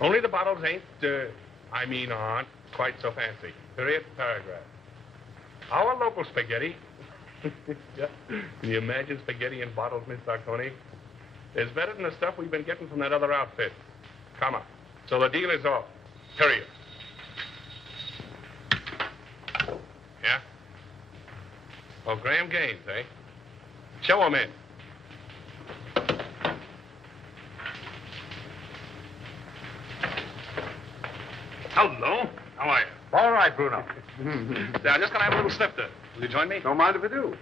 Only the bottles aren't quite so fancy. Period, paragraph. Our local spaghetti. Yeah. Can you imagine spaghetti in bottles, Miss Sarconi? It's better than the stuff we've been getting from that other outfit. Come on. So the deal is off. Period. Yeah? Oh, Graham Gaines, eh? Show him in. Hello. How are you? All right, Bruno. Yeah, I'm just gonna have a little snifter. Will you join me? Don't mind if I do.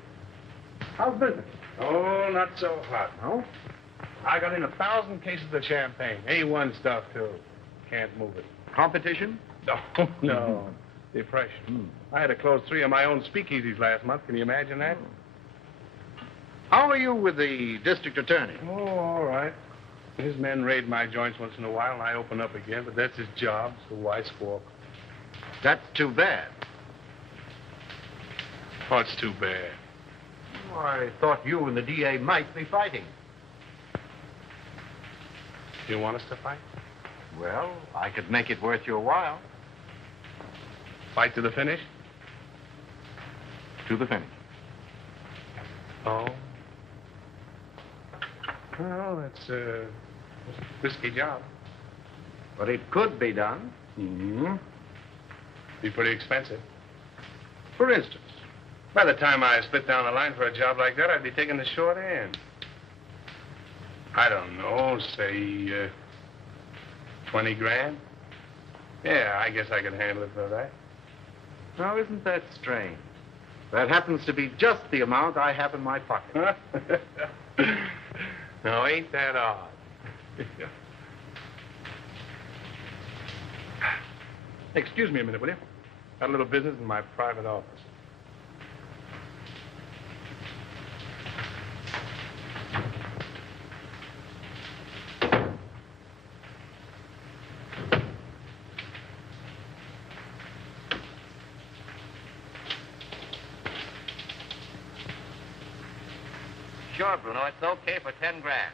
How's business? Oh, not so hot. No? I got in 1,000 cases of champagne. A1 stuff, too. Can't move it. Competition? No, no. Depression. I had to close 3 of my own speakeasies last month. Can you imagine that? How are you with the district attorney? Oh, all right. His men raid my joints once in a while, and I open up again, but that's his job, so why squawk? That's too bad. What's too bad? Oh, I thought you and the DA might be fighting. Do you want us to fight? Well, I could make it worth your while. Fight to the finish? To the finish. Oh. Well, that's a risky job. But it could be done. Mm-hmm. Be pretty expensive. For instance. By the time I split down the line for a job like that, I'd be taking the short end. I don't know, say, 20 grand? Yeah, I guess I could handle it for that. Now, isn't that strange? That happens to be just the amount I have in my pocket. No, ain't that odd? Excuse me a minute, will you? Got a little business in my private office. Sure, Bruno, it's okay for 10 grand.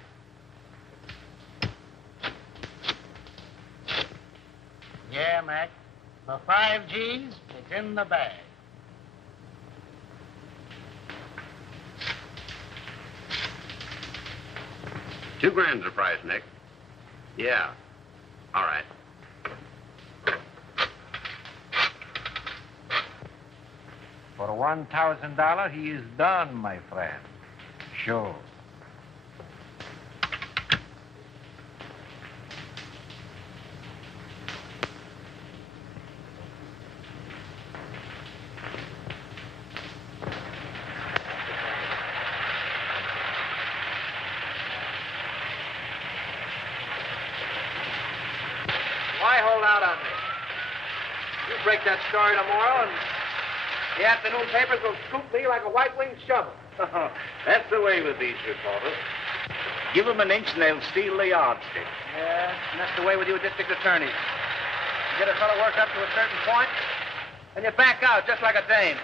Yeah, Mac. For 5 G's, it's in the bag. $2 grand's the price, Nick. Yeah. All right. For $1,000, he is done, my friend. Sure. Why hold out on me? You break that story tomorrow, and the afternoon papers will scoop me like a white-winged shovel. That's the way with these reporters. Give them an inch and they'll steal the yardstick. Yeah, and that's the way with you district attorneys. You get a fellow worked up to a certain point, and you back out just like a dame.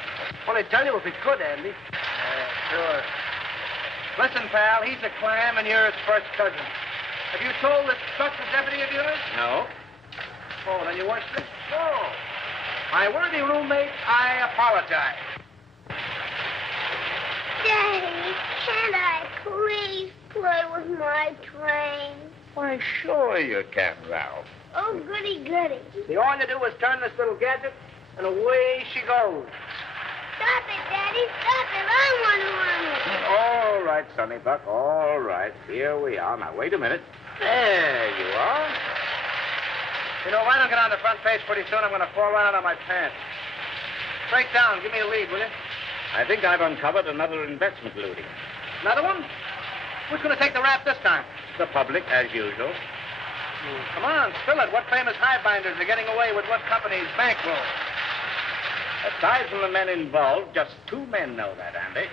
Well, they tell you if he could, Andy. Yeah, sure. Listen, pal, he's a clam and you're his first cousin. Have you told this trusted deputy of yours? No. Oh, then you weren't sick? Oh. My worthy roommate, I apologize. Daddy, can't I please play with my train? Why, sure you can, Ralph. Oh, goody, goody. See, all you do is turn this little gadget, and away she goes. Stop it, Daddy, stop it. I want to run it. All right, Sonny Buck, all right. Here we are. Now, wait a minute. There you are. You know, if I don't get on the front page pretty soon, I'm going to fall right out of my pants. Break down. Give me a lead, will you? I think I've uncovered another investment looting. Another one? Who's going to take the rap this time? The public, as usual. Come on, spill it. What famous highbinders are getting away with what company's bankroll? Aside from the men involved, just 2 men know that, Andy.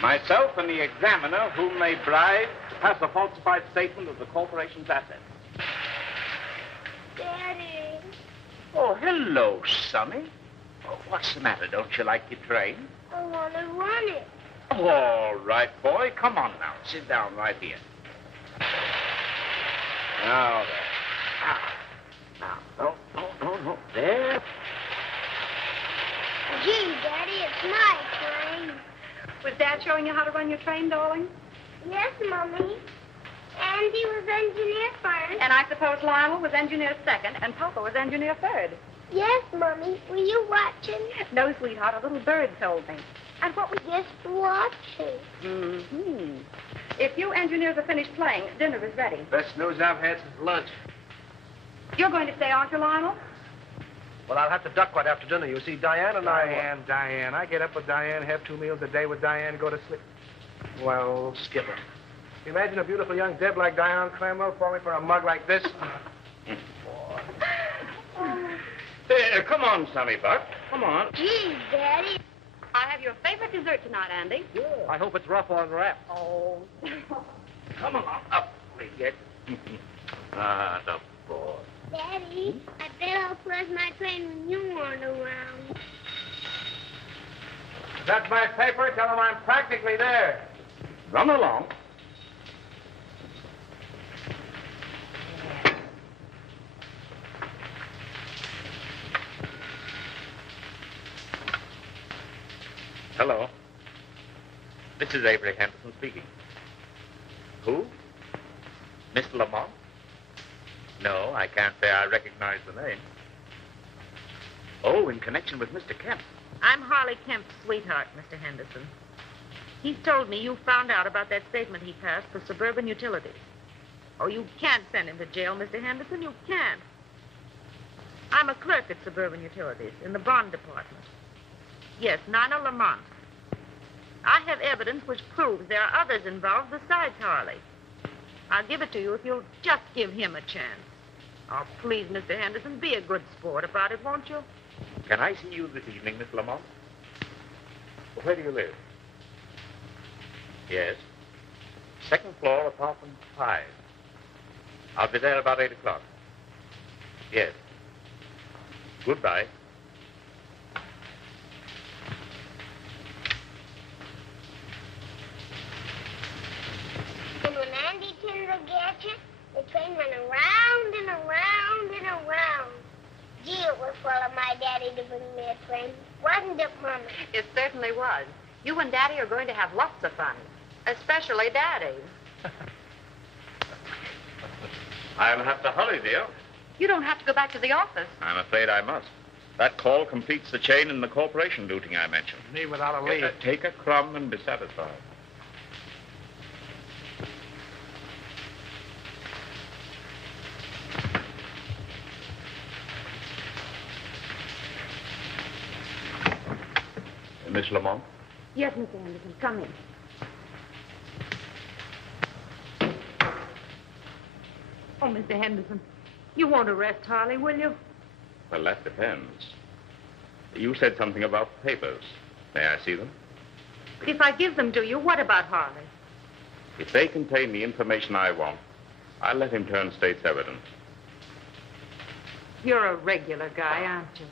Myself and the examiner, whom they bribed to pass a falsified statement of the corporation's assets. Daddy. Oh, hello, Sonny. Oh, what's the matter? Don't you like your train? I want to run it. All right, boy. Come on now. Sit down right here. Now, there. my train. Was Dad showing you how to run your train, darling? Yes, Mommy. Andy was engineer first. And I suppose Lionel was engineer second, and Papa was engineer third. Yes, Mommy. Were you watching? No, sweetheart, a little bird told me. And what was just watching? Mm-hmm. If you engineers are finished playing, dinner is ready. Best news I've had since lunch. You're going to stay, aren't you, Lionel? Well, I'll have to duck right after dinner. You see, Diane and Diane. I get up with Diane, have 2 meals a day with Diane, go to sleep. Well, Skipper. Imagine a beautiful young Deb like Diane Cranwell falling for a mug like this. Hey, come on, Sonny Buck. Come on. Geez, Daddy. I have your favorite dessert tonight, Andy. I hope it's rough on wrap. Oh. Come on, up we get. Ah, the boy. Daddy, I bet I'll flush my train when you aren't around. That's my paper. Tell them I'm practically there. Run along. Hello. This is Avery Henderson speaking. Who? Mr. Lamont? No, I can't say I recognize the name. Oh, in connection with Mr. Kemp. I'm Harley Kemp's sweetheart, Mr. Henderson. He's told me you found out about that statement he passed for Suburban Utilities. Oh, you can't send him to jail, Mr. Henderson. You can't. I'm a clerk at Suburban Utilities in the bond department. Yes, Nina Lamont. I have evidence which proves there are others involved besides Harley. I'll give it to you if you'll just give him a chance. Oh, please, Mr. Henderson, be a good sport about it, won't you? Can I see you this evening, Miss Lamont? Where do you live? Yes. Second floor, apartment 5. I'll be there about 8 o'clock. Yes. Goodbye. And when Andy turned the gadget, the train went around and around and around. Gee, it was full of my daddy to bring me a train. Wasn't it, Mommy? It certainly was. You and Daddy are going to have lots of fun, especially Daddy. I'll have to hurry, dear. You don't have to go back to the office. I'm afraid I must. That call completes the chain in the corporation looting I mentioned. Me without a lead. Take a crumb and be satisfied. Miss Lamont? Yes, Mr. Henderson, come in. Oh, Mr. Henderson, you won't arrest Harley, will you? Well, that depends. You said something about papers. May I see them? But if I give them to you, what about Harley? If they contain the information I want, I'll let him turn state's evidence. You're a regular guy, aren't you?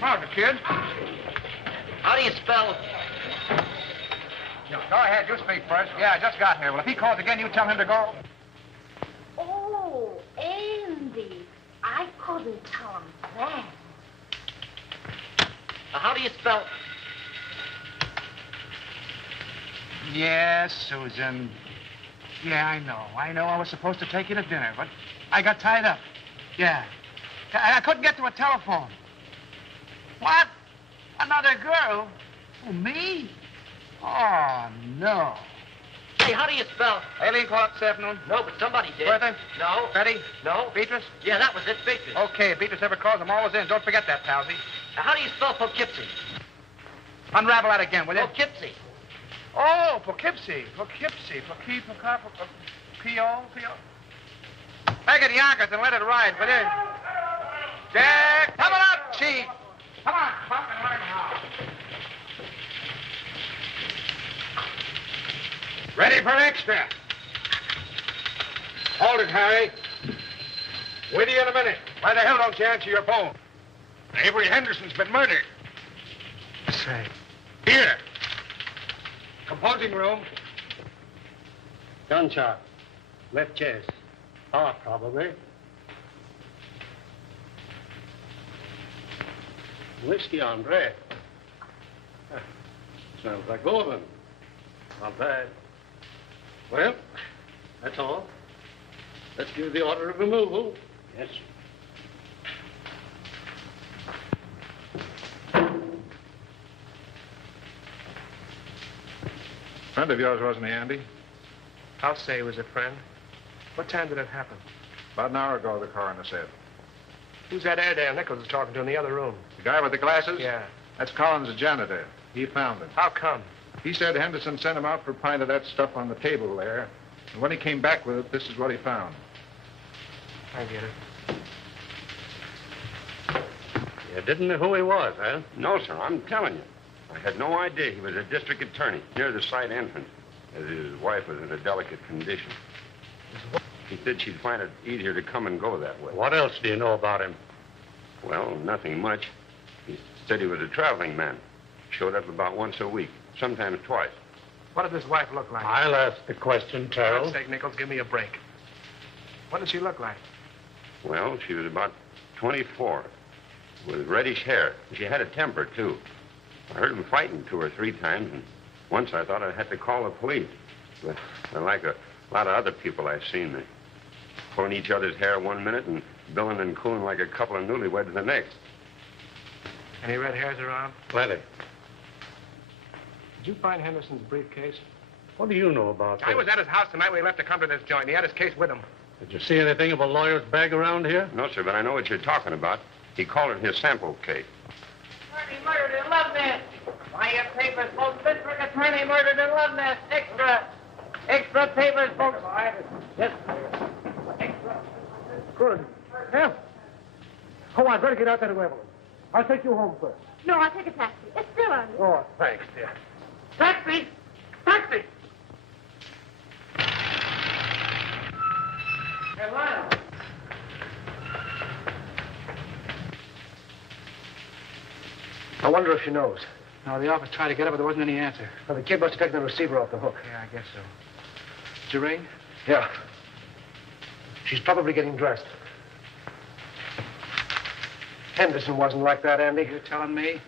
How's it, kid? How do you spell? Go ahead, you speak first. Yeah, I just got here. Well, if he calls again, you tell him to go. Oh, Andy. I couldn't tell him that. How do you spell? Yes, Susan. Yeah, I know. I was supposed to take you to dinner, but I got tied up. Yeah. I couldn't get to a telephone. What? Another girl? Oh, me? Oh, no. Hey, how do you spell? Aileen called up this afternoon? No, but somebody did. Bertha? No. Betty? No. Beatrice? Yeah, that was it, Beatrice. Okay, Beatrice ever calls, I'm always in. Don't forget that, Palsy. How do you spell Poughkeepsie? Unravel that again, will you? Poughkeepsie. Oh, Poughkeepsie. Poughkeepsie. P-O. Back at Yonkers and let it ride, will you? Jack, come on up, Chief. Come on, Buck, and learn how. Ready for extra. Hold it, Harry. With you in a minute. Why the hell don't you answer your phone? Avery Henderson's been murdered. Say. Here. Composing room. Gunshot. Left chest. Heart, probably. Whiskey on breath. Sounds like Gordon. Not bad. Well, that's all. Let's give the order of removal. Yes, sir. Friend of yours, wasn't he, Andy? I'll say he was a friend. What time did it happen? About an hour ago, the coroner said. Who's that Airedale Nichols was talking to in the other room? The guy with the glasses? Yeah. That's Collins, the janitor. He found him. How come? He said Henderson sent him out for a pint of that stuff on the table there. And when he came back with it, this is what he found. I get it. You didn't know who he was, huh? No, sir, I'm telling you. I had no idea he was a district attorney near the side entrance, as his wife was in a delicate condition. He said she'd find it easier to come and go that way. What else do you know about him? Well, nothing much. He said he was a traveling man. Showed up about once a week, sometimes twice. What did his wife look like? I'll ask the question, For Terrell. God's sake, Nichols, give me a break. What did she look like? Well, she was about 24, with reddish hair. She had a temper, too. I heard them fighting 2 or 3 times, and once I thought I had to call the police. But like a lot of other people I've seen, they pulling each other's hair one minute and billing and cooling like a couple of newlyweds the next. Any red hairs around? Plenty. Did you find Henderson's briefcase? What do you know about I this? was at his house the night we left to come to this joint. He had his case with him. Did you see anything of a lawyer's bag around here? No, sir, but I know what you're talking about. He called it his sample case. Attorney murdered in Love Nest. Why your papers, folks? District attorney murdered in Love Nest. Extra. Extra papers, folks. Yes. Extra. Good. Yeah. Come on, better get out there to Evelyn. I'll take you home first. No, I'll take a taxi. It's still on. Oh, thanks, dear. Taxi. Taxi. Hey, Lionel. I wonder if she knows. No, the office tried to get her, but there wasn't any answer. Well, the kid must have taken the receiver off the hook. Yeah, I guess so. Did you ring? Yeah. She's probably getting dressed. Henderson wasn't like that, Andy. You're telling me?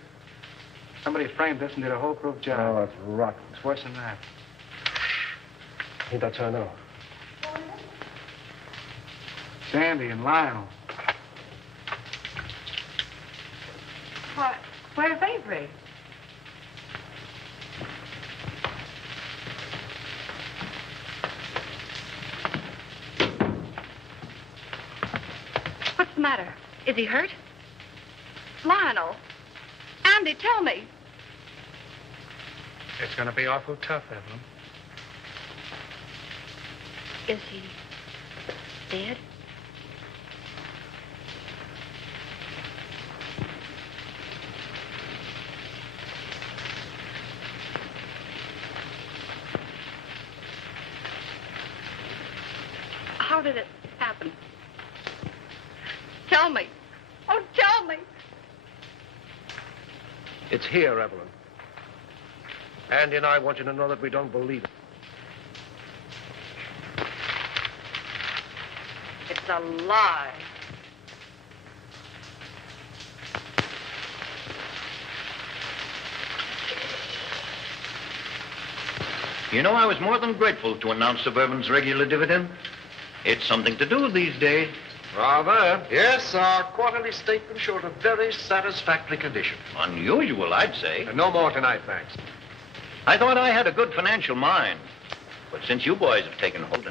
Somebody framed this and did a whole-proof job. Oh, that's rotten. It's worse than that. I think that's her now. Sandy and Lionel. What? Where's Avery? What's the matter? Is he hurt? Lionel. Andy, tell me. It's going to be awful tough, Evelyn. Is he dead? How did it happen? Tell me. Oh, tell me. It's here, Evelyn. Andy and I want you to know that we don't believe it. It's a lie. You know, I was more than grateful to announce Suburban's regular dividend. It's something to do these days. Rather. Yes, our quarterly statement showed a very satisfactory condition. Unusual, I'd say. And no more tonight, thanks. I thought I had a good financial mind. But since you boys have taken hold,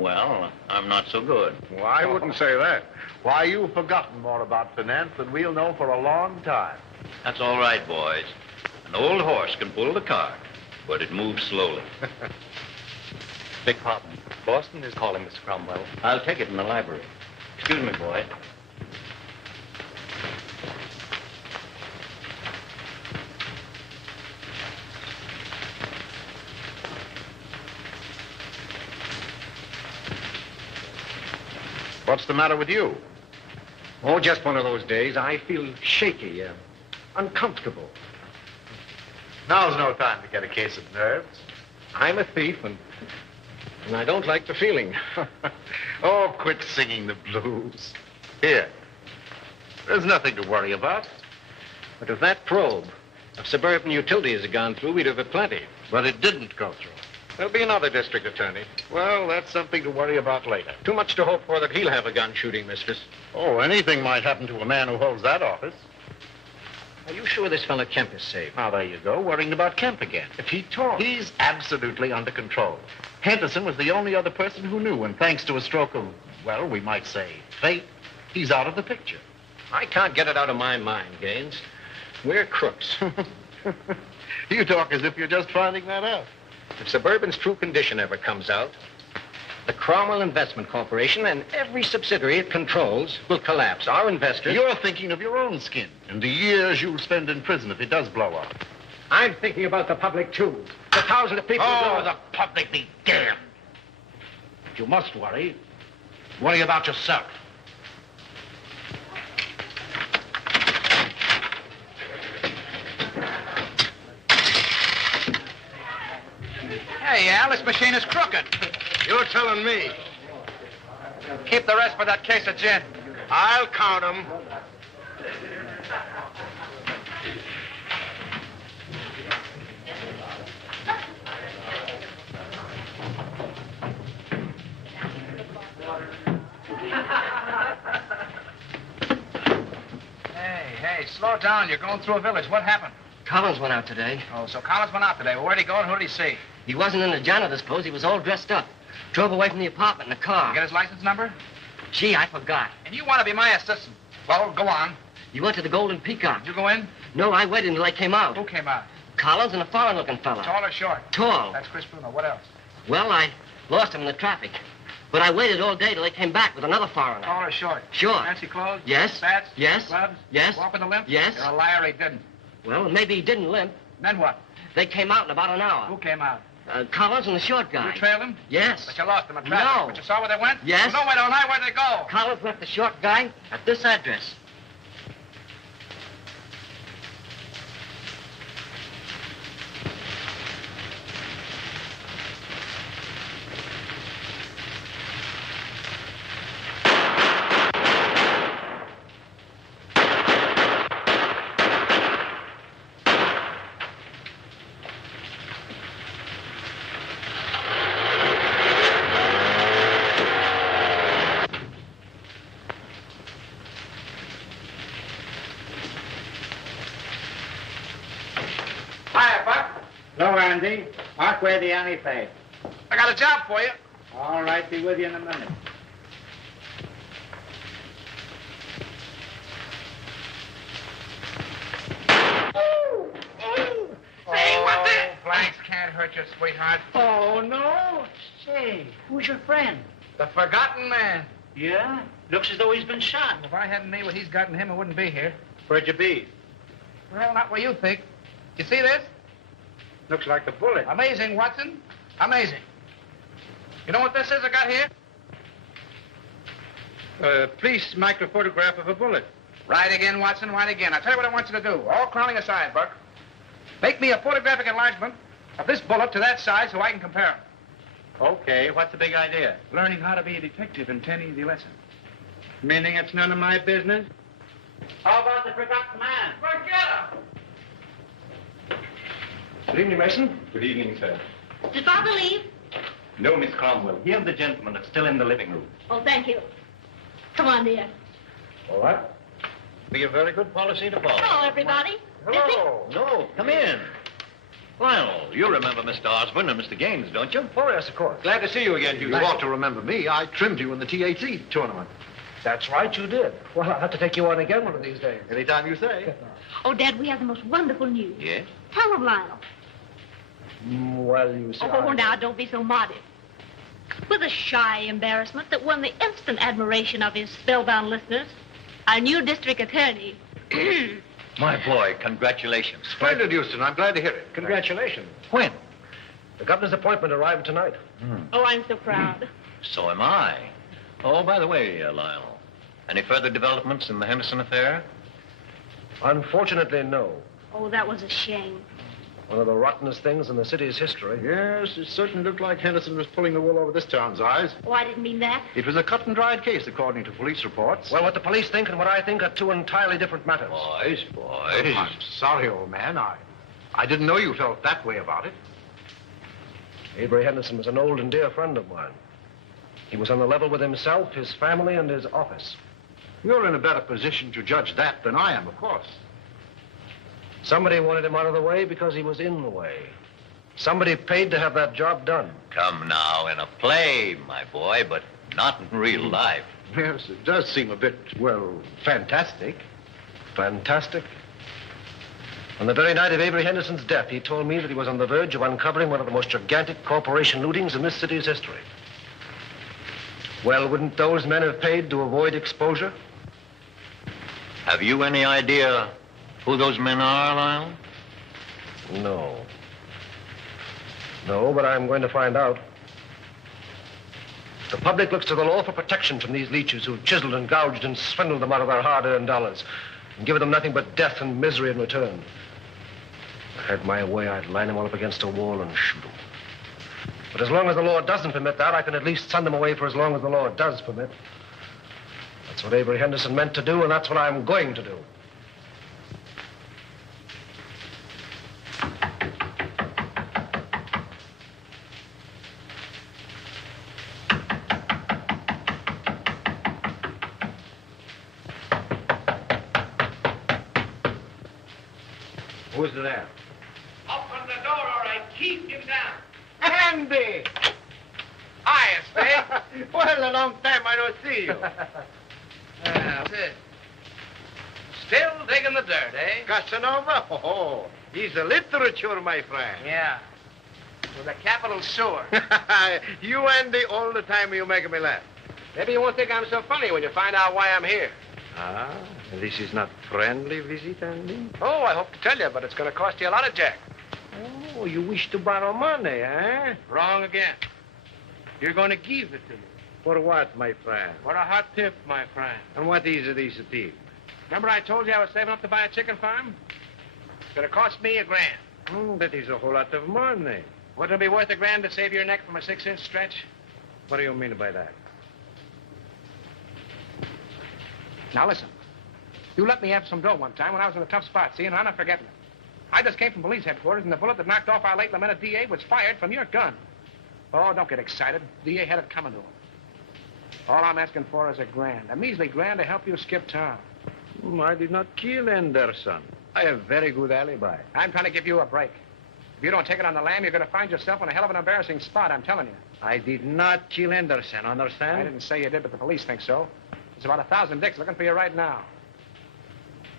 well, I'm not so good. Well, I wouldn't say that. Why, you've forgotten more about finance than we'll know for a long time. That's all right, boys. An old horse can pull the cart, but it moves slowly. Beg pardon. Boston is calling, Mr. Cromwell. I'll take it in the library. Excuse me, boy. What's the matter with you? Oh, just one of those days. I feel shaky, uncomfortable. Now's no time to get a case of nerves. I'm a thief, and I don't like the feeling. Oh, quit singing the blues. Here. There's nothing to worry about. But if that probe of Suburban Utilities had gone through, we'd have had plenty. But it didn't go through. There'll be another district attorney. Well, that's something to worry about later. Too much to hope for that he'll have a gun shooting mistress. Oh, anything might happen to a man who holds that office. Are you sure this fellow Kemp is safe? Now, there you go, worrying about Kemp again. If he talks. He's absolutely under control. Henderson was the only other person who knew, and thanks to a stroke of, well, we might say, fate, he's out of the picture. I can't get it out of my mind, Gaines. We're crooks. You talk as if you're just finding that out. If Suburban's true condition ever comes out, the Cromwell Investment Corporation and every subsidiary it controls will collapse. Our investors... You're thinking of your own skin and the years you'll spend in prison if it does blow up. I'm thinking about the public, too. The thousands of people... Oh, the public be damned. If you must worry, worry about yourself. Hey, Al, this machine is crooked. You're telling me. Keep the rest for that case of gin. I'll count them. Hey, slow down. You're going through a village. What happened? Collins went out today. Oh, so Collins went out today. Well, where'd he go and who did he see? He wasn't in the janitor's clothes. He was all dressed up. Drove away from the apartment in a car. You get his license number? Gee, I forgot. And you want to be my assistant. Well, go on. He went to the Golden Peacock. Did you go in? No, I waited until I came out. Who came out? Collins and a foreign-looking fella. Tall or short? Tall. That's Chris Bruno. What else? Well, I lost him in the traffic. But I waited all day till they came back with another foreigner. Tall or short? Short. Fancy clothes? Yes. Spats? Yes. Gloves? Yes. Walk with a limp? Yes. You're a liar, he didn't. Well, maybe he didn't limp. Then what? They came out in about an hour. Who came out? Collins and the short guy. You trailed him? Yes. But you lost him in traffic. No. But you saw where they went? Yes. Well, no, wait all night. Where'd they go? Collins left the short guy at this address. Hiya, Buck. Hello, Andy. Mark where the Annie paid. I got a job for you. All right, be with you in a minute. Say, what the... Blanks can't hurt you, sweetheart. Oh, no. Say, who's your friend? The forgotten man. Yeah? Looks as though he's been shot. If I hadn't made what he's got in him, I wouldn't be here. Where'd you be? Well, not where you think. You see this? Looks like the bullet. Amazing, Watson. Amazing. You know what this is I got here? Police microphotograph of a bullet. Right again, Watson, right again. I'll tell you what I want you to do. All clowning aside, Buck. Make me a photographic enlargement of this bullet to that size so I can compare them. Okay, what's the big idea? Learning how to be a detective in 10 easy lessons. Meaning it's none of my business? How about the forgotten man? Forget him! Good evening, Mason. Good evening, sir. Did Father leave? No, Miss Cromwell. He and the gentleman are still in the living room. Oh, thank you. Come on, dear. All right. Be a very good policy to follow. Hello, everybody. Hello. No, come in. Lionel, you remember Mr. Osborne and Mr. Gaines, don't you? Oh, yes, of course. Glad to see you again, Hugh. You ought to remember me. I trimmed you in the TAT tournament. That's right, you did. Well, I'll have to take you on again one of these days. Anytime you say. Oh, Dad, we have the most wonderful news. Yes? Tell him, Lionel. Well, you see. Oh, now, don't be so modest. With a shy embarrassment that won the instant admiration of his spellbound listeners, our new district attorney. My boy, congratulations. Splendid, Houston. I'm glad to hear it. Congratulations. When? The governor's appointment arrived tonight. Oh, I'm so proud. So am I. Oh, by the way, Lionel, any further developments in the Henderson affair? Unfortunately, no. Oh, that was a shame. One of the rottenest things in the city's history. Yes, it certainly looked like Henderson was pulling the wool over this town's eyes. Oh, I didn't mean that. It was a cut-and-dried case, according to police reports. Well, what the police think and what I think are two entirely different matters. Boys. I'm sorry, old man. I didn't know you felt that way about it. Avery Henderson was an old and dear friend of mine. He was on the level with himself, his family, and his office. You're in a better position to judge that than I am, of course. Somebody wanted him out of the way because he was in the way. Somebody paid to have that job done. Come now, in a play, my boy, but not in real life. Yes, it does seem a bit, well, fantastic. Fantastic. On the very night of Avery Henderson's death, he told me that he was on the verge of uncovering one of the most gigantic corporation lootings in this city's history. Well, wouldn't those men have paid to avoid exposure? Have you any idea who those men are, Lionel? No. No, but I'm going to find out. The public looks to the law for protection from these leeches who've chiseled and gouged and swindled them out of their hard-earned dollars and given them nothing but death and misery in return. If I had my way, I'd line them all up against a wall and shoot them. But as long as the law doesn't permit that, I can at least send them away for as long as the law does permit. That's what Avery Henderson meant to do, and that's what I'm going to do. Who's there? Open the door, all right. Keep him down. Andy! Hiya, Spade. Well, a long time I don't see you. That's it. Still digging the dirt, eh? Casanova? Oh, he's a literature, my friend. Yeah. With a capital sewer. You, Andy, all the time you make me laugh. Maybe you won't think I'm so funny when you find out why I'm here. Ah, this is not friendly visit, Andy? Oh, I hope to tell you, but it's going to cost you a lot of jack. Oh, you wish to borrow money, eh? Wrong again. You're going to give it to me. For what, my friend? For a hot tip, my friend. And what is this tip? Remember I told you I was saving up to buy a chicken farm? It's going to cost me $1,000. Oh, that is a whole lot of money. Wouldn't it be worth $1,000 to save your neck from a 6-inch stretch? What do you mean by that? Now, listen. You let me have some dough one time when I was in a tough spot, see, and I'm not forgetting it. I just came from police headquarters, and the bullet that knocked off our late lamented DA was fired from your gun. Oh, don't get excited. DA had it coming to him. All I'm asking for is $1,000. A measly $1,000 to help you skip town. I did not kill Anderson. I have very good alibi. I'm trying to give you a break. If you don't take it on the lam, you're going to find yourself in a hell of an embarrassing spot, I'm telling you. I did not kill Anderson, understand? I didn't say you did, but the police think so. There's about 1,000 dicks looking for you right now.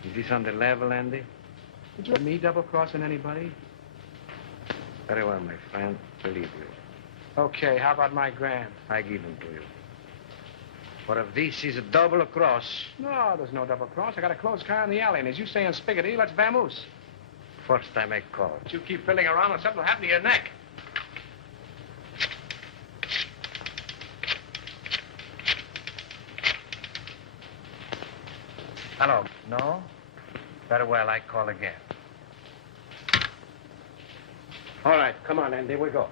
Is this on the level, Andy? Did you me double-crossing anybody? Very well, my friend. Believe you. Okay, how about my $1,000? I give them to you. For if this is a double cross... No, there's no double cross. I got a closed car in the alley, and as you say in Spiggity, let's vamoose. First time I call. But you keep fiddling around and something will happen to your neck. Hello. No? Very well, I call again. All right, come on, Andy, we go.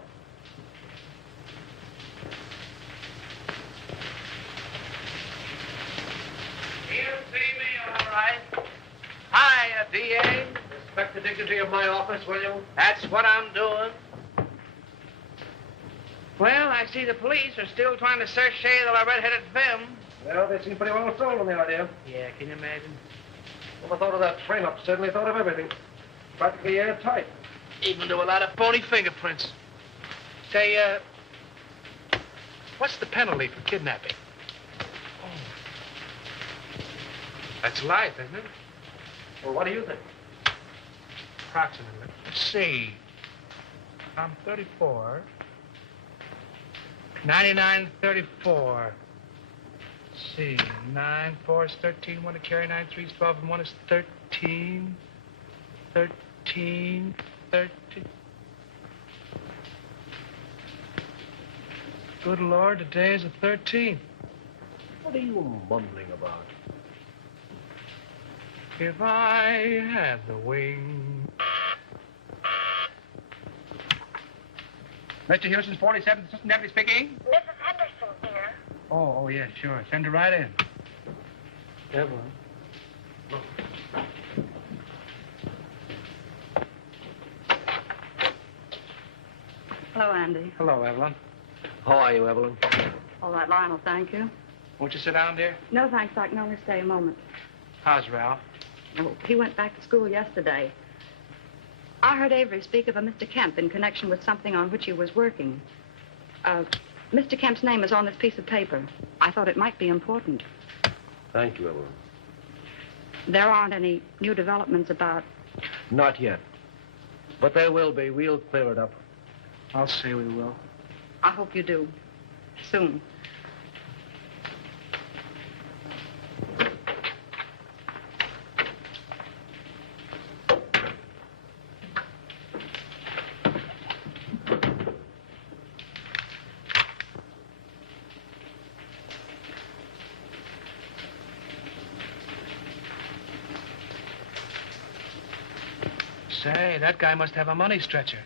You see me, all right. Hiya, DA. Respect the dignity of my office, will you? That's what I'm doing. Well, I see the police are still trying to search shade of our red-headed femme. Well, they seem pretty well sold on the idea. Yeah, can you imagine? Never thought of that frame-up. Certainly thought of everything. Practically airtight. Even do a lot of phony fingerprints. Say, what's the penalty for kidnapping? That's life, isn't it? Well, what do you think? Approximately. Let's see. I'm 34. 99, 34. Let's see. 9, 4 is 13. 1 to carry 9, 3 is 12, and 1 is 13. 13. Good Lord, today is the 13th. What are you mumbling about? If I had the wing. Mr. Houston's 47th Assistant Deputy speaking. Mrs. Henderson here. Oh, yeah, sure. Send her right in. Evelyn. Hello, Andy. Hello, Evelyn. How are you, Evelyn? All right, Lionel, thank you. Won't you sit down, dear? No, thanks. I can only stay a moment. How's Ralph? Oh, he went back to school yesterday. I heard Avery speak of a Mr. Kemp in connection with something on which he was working. Mr. Kemp's name is on this piece of paper. I thought it might be important. Thank you, Evelyn. There aren't any new developments about... Not yet. But there will be. We'll clear it up. I'll say we will. I hope you do. Soon. Say, that guy must have a money stretcher.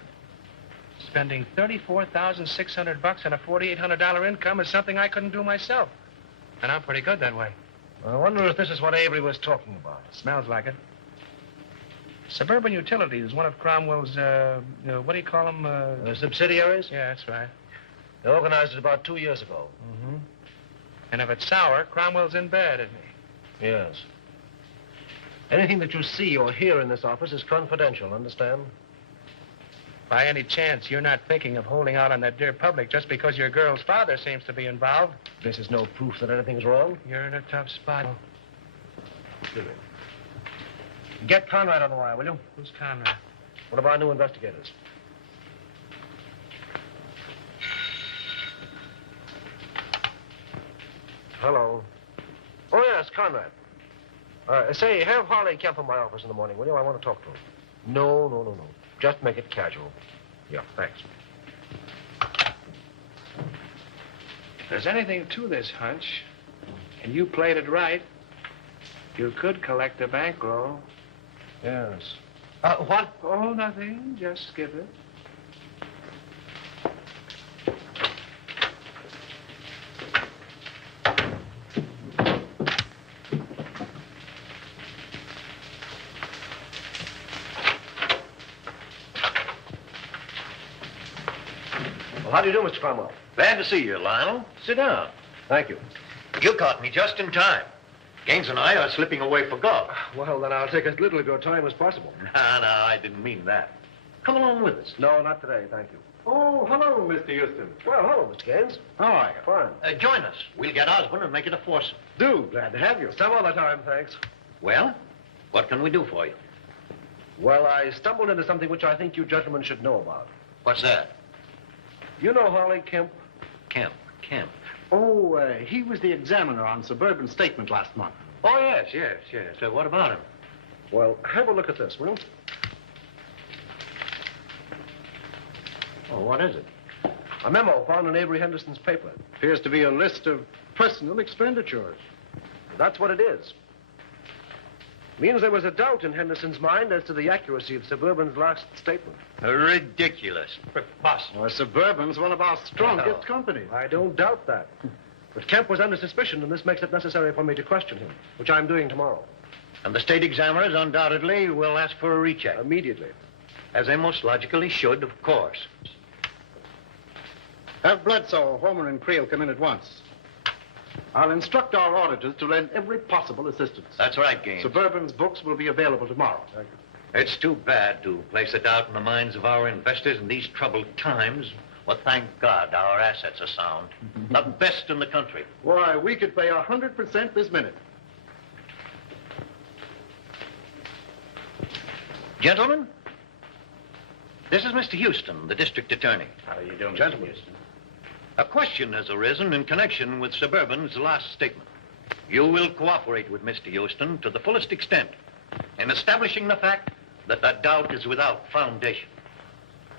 Spending $34,600 on a $4,800 income is something I couldn't do myself. And I'm pretty good that way. I wonder if this is what Avery was talking about. Smells like it. Suburban Utilities is one of Cromwell's, what do you call them? Subsidiaries? Yeah, that's right. They organized it about 2 years ago. Mm-hmm. And if it's sour, Cromwell's in bed, isn't he? Yes. Anything that you see or hear in this office is confidential, understand? By any chance, you're not thinking of holding out on that dear public just because your girl's father seems to be involved? This is no proof that anything's wrong. You're in a tough spot. Excuse me. Get Conrad on the wire, will you? Who's Conrad? One of our new investigators. Hello. Oh, yes, Conrad. Say, have Harley Kemp in my office in the morning, will you? I want to talk to him. No. Just make it casual. Yeah, thanks. If there's anything to this hunch, and you played it right, you could collect a bankroll. Yes. What? Oh, nothing. Just skip it. Well, how do you do, Mr. Cromwell? Glad to see you, Lionel. Sit down. Thank you. You caught me just in time. Gaines and I are slipping away for golf. Well, then I'll take as little of your time as possible. No, I didn't mean that. Come along with us. No, not today, thank you. Oh, hello, Mr. Houston. Well, hello, Mr. Gaines. How are you? Fine. Join us. We'll get Osborne and make it a foursome. Do. Glad to have you. Some other time, thanks. Well, what can we do for you? Well, I stumbled into something which I think you gentlemen should know about. What's that? You know Harley Kemp? Kemp. Oh, he was the examiner on Suburban Statement last month. Oh, yes. What about him? Well, have a look at this, will you? Oh, what is it? A memo found in Avery Henderson's paper. Appears to be a list of personal expenditures. That's what it is. Means there was a doubt in Henderson's mind as to the accuracy of Suburban's last statement. Ridiculous. Preposterous. Suburban's one of our strongest companies. I don't doubt that. But Kemp was under suspicion, and this makes it necessary for me to question him, which I'm doing tomorrow. And the state examiners undoubtedly will ask for a recheck. Immediately. As they most logically should, of course. Have Bledsoe, Homer, and Creel come in at once. I'll instruct our auditors to lend every possible assistance. That's right, Gaines. Suburban's books will be available tomorrow. Thank you. It's too bad to place a doubt in the minds of our investors in these troubled times. Well, thank God our assets are sound. The best in the country. Why, we could pay 100% this minute. Gentlemen, this is Mr. Houston, the district attorney. How do you do, Mr. Gentlemen. Houston? A question has arisen in connection with Suburban's last statement. You will cooperate with Mr. Houston to the fullest extent in establishing the fact that the doubt is without foundation.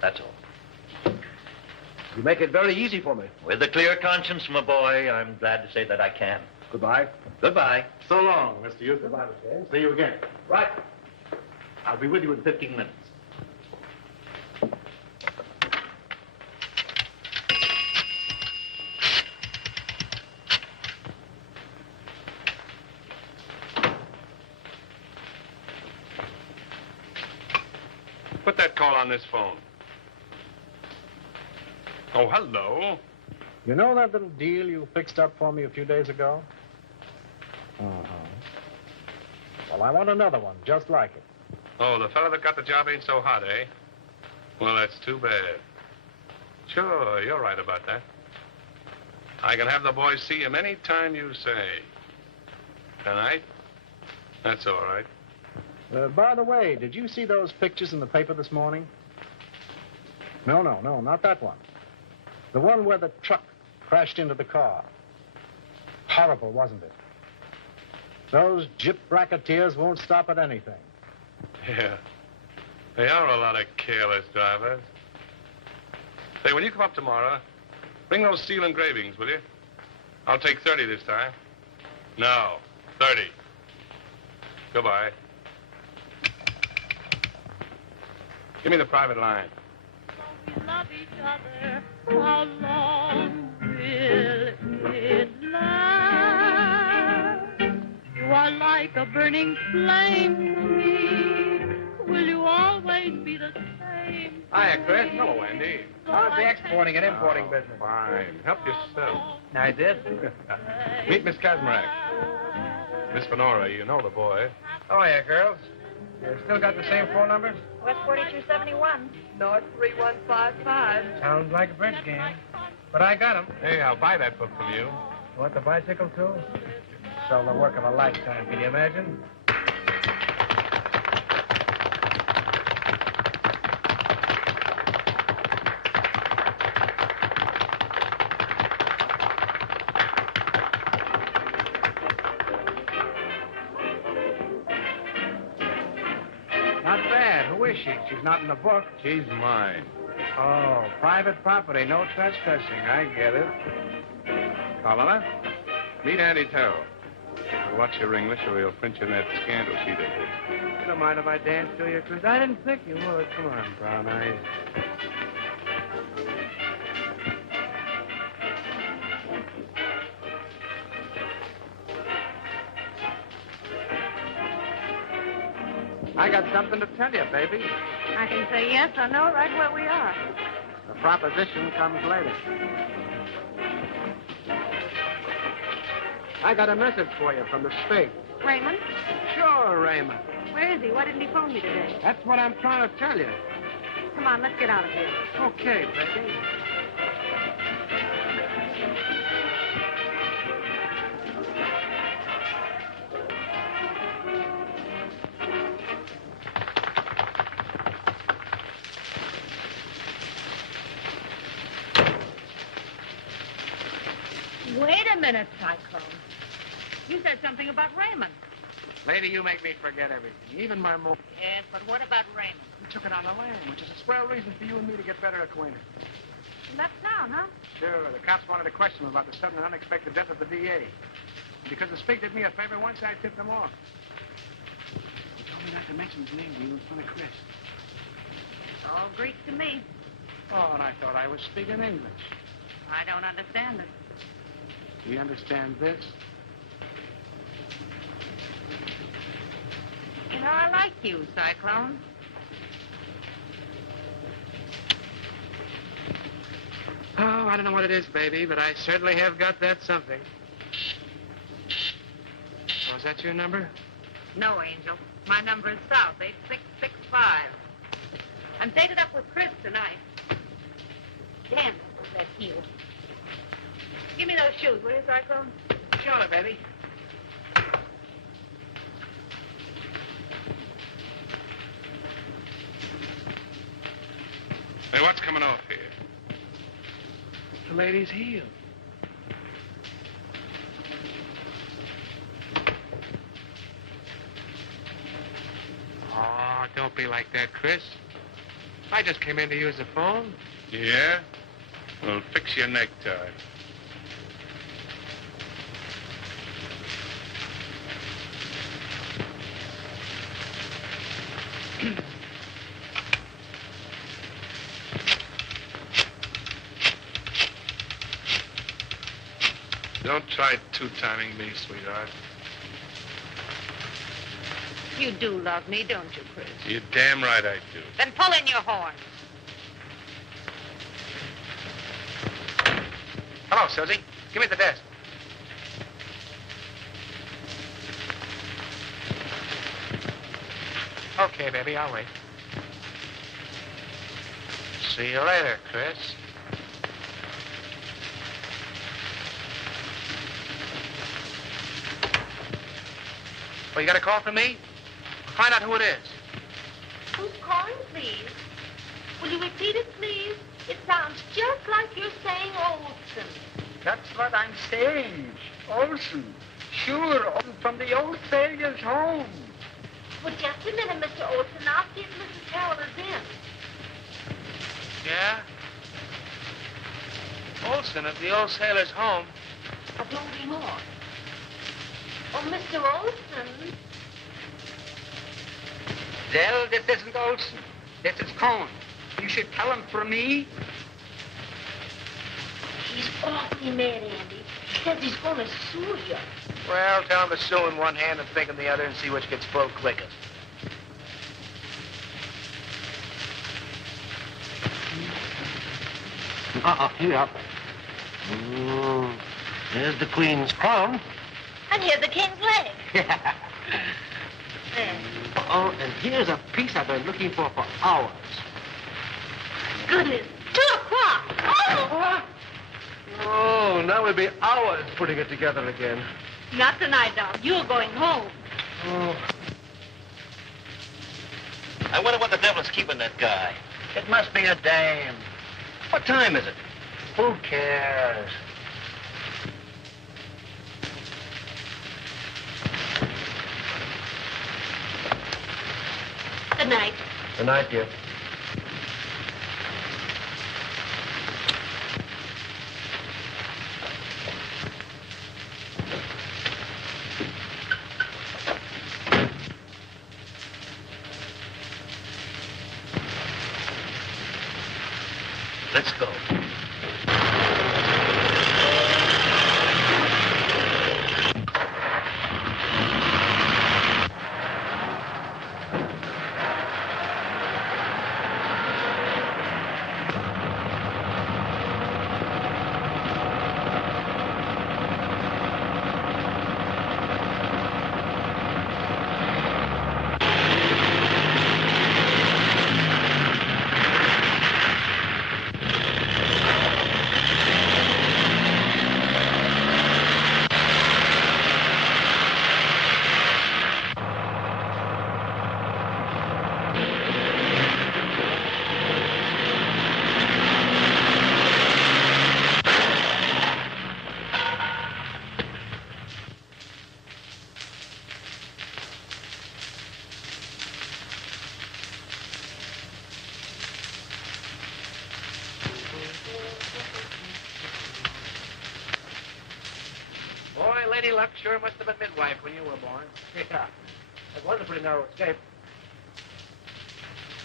That's all. You make it very easy for me. With a clear conscience, my boy, I'm glad to say that I can. Goodbye. Goodbye. So long, Mr. Houston. Goodbye, Mr. Haynes. See you again. Right. I'll be with you in 15 minutes. Put that call on this phone. Oh, hello. You know that little deal you fixed up for me a few days ago? Well, I want another one, just like it. Oh, the fella that got the job ain't so hot, eh? Well, that's too bad. Sure, you're right about that. I can have the boys see him any time you say. Tonight? That's all right. By the way, did you see those pictures in the paper this morning? No, not that one. The one where the truck crashed into the car. Horrible, wasn't it? Those gyp racketeers won't stop at anything. Yeah. They are a lot of careless drivers. Say, when you come up tomorrow, bring those steel engravings, will you? I'll take 30 this time. No, 30. Goodbye. Give me the private line. We love each other. How long will it last? You are like a burning flame to me. Will you always be the same? Hiya, Chris. Hello, Andy. How's the exporting and importing business? Fine. Help yourself. I did. Meet Miss Kazmarek. Miss Fenora, you know the boy. Oh, yeah, girls. You still got the same phone number? West 4271. North 3155. Sounds like a bridge game. But I got 'em. Hey, I'll buy that book from you. Want the bicycle, too? So the work of a lifetime, can you imagine? Not bad. Who is she? She's not in the book. She's mine. Oh, private property, no trespassing. I get it. Colonna, meet Andy Terrell. Watch your English or he'll print you in that scandal sheet of his. You don't mind if I dance to you, Chris? I didn't think you would. Come on, brown eyes. I got something to tell you, baby. I can say yes or no right where we are. The proposition comes later. I got a message for you from the state. Raymond? Sure, Raymond. Where is he? Why didn't he phone me today? That's what I'm trying to tell you. Come on, let's get out of here. Okay, baby. Wait a minute, Cyclone. You said something about Raymond. Lady, you make me forget everything, even my mom. Yes, but what about Raymond? We took it on the lam, which is a swell reason for you and me to get better acquainted. He left town, huh? Sure, the cops wanted to question him about the sudden and unexpected death of the DA. Because the Spig did me a favor once, I tipped him off. He told me not to mention his name to you in front of Chris. It's all Greek to me. Oh, and I thought I was speaking English. I don't understand it. Do you understand this? You know, I like you, Cyclone. Oh, I don't know what it is, baby, but I certainly have got that something. Oh, is that your number? No, Angel. My number is South 8665. I'm dated up with Chris tonight. Damn, that heel. Give me those shoes, will you, Cyclone? Sure, baby. Hey, what's coming off here? The lady's heel. Oh, don't be like that, Chris. I just came in to use the phone. Yeah? Well, fix your necktie. Don't try two-timing me, sweetheart. You do love me, don't you, Chris? You're damn right I do. Then pull in your horn. Hello, Susie. Give me the desk. Okay, baby, I'll wait. See you later, Chris. Well, you got a call from me? Find out who it is. Who's calling, please? Will you repeat it, please? It sounds just like you're saying Olson. That's what I'm saying. Olson. Sure, from the old sailor's home. Well, just a minute, Mr. Olson. I'll see if Mrs. Harold is in. Yeah? Olson at the old sailor's home. Oh, don't be more. Oh, Mr. Olson. Zell, this isn't Olson. This is Cohn. You should tell him for me. He's awfully mad, Andy. He says he's going to sue you. Well, tell him to sue in one hand and think in the other and see which gets full quickest. Here. There's the Queen's crown. And here's the king's leg. There. Oh, and here's a piece I've been looking for hours. Goodness, 2 o'clock. Oh! Oh, now we'll be hours putting it together again. Not tonight, Doc. You're going home. Oh. I wonder what the devil's keeping that guy. It must be a dame. What time is it? Who cares? Good night. Good night, dear. Let's go. Boy, Lady Luck sure must have been midwife when you were born. Yeah. That was a pretty narrow escape.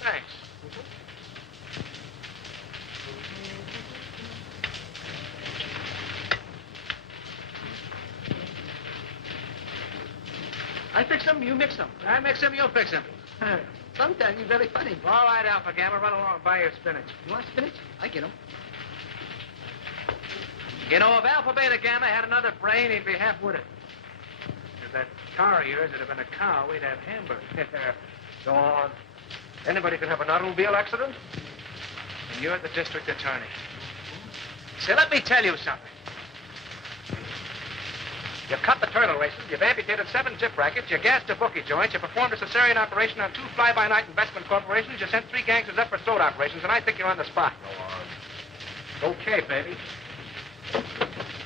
Thanks. I fix them, you mix them. I mix them, you fix them. Sometimes you're very funny. All right, Alpha Gamma, run along, buy your spinach. You want spinach? I get them. You know, if Alpha Beta Gamma had another brain, he'd be half-witted. If that car of yours had been a cow, we'd have hamburgers. Go on. Anybody could have an automobile accident. And you're the district attorney. Say, let me tell you something. You cut the turtle races, you've amputated 7 zip rackets, you gassed a bookie joint, you performed a cesarean operation on 2 fly-by-night investment corporations, you sent 3 gangsters up for throat operations, and I think you're on the spot. Go on. Okay, baby.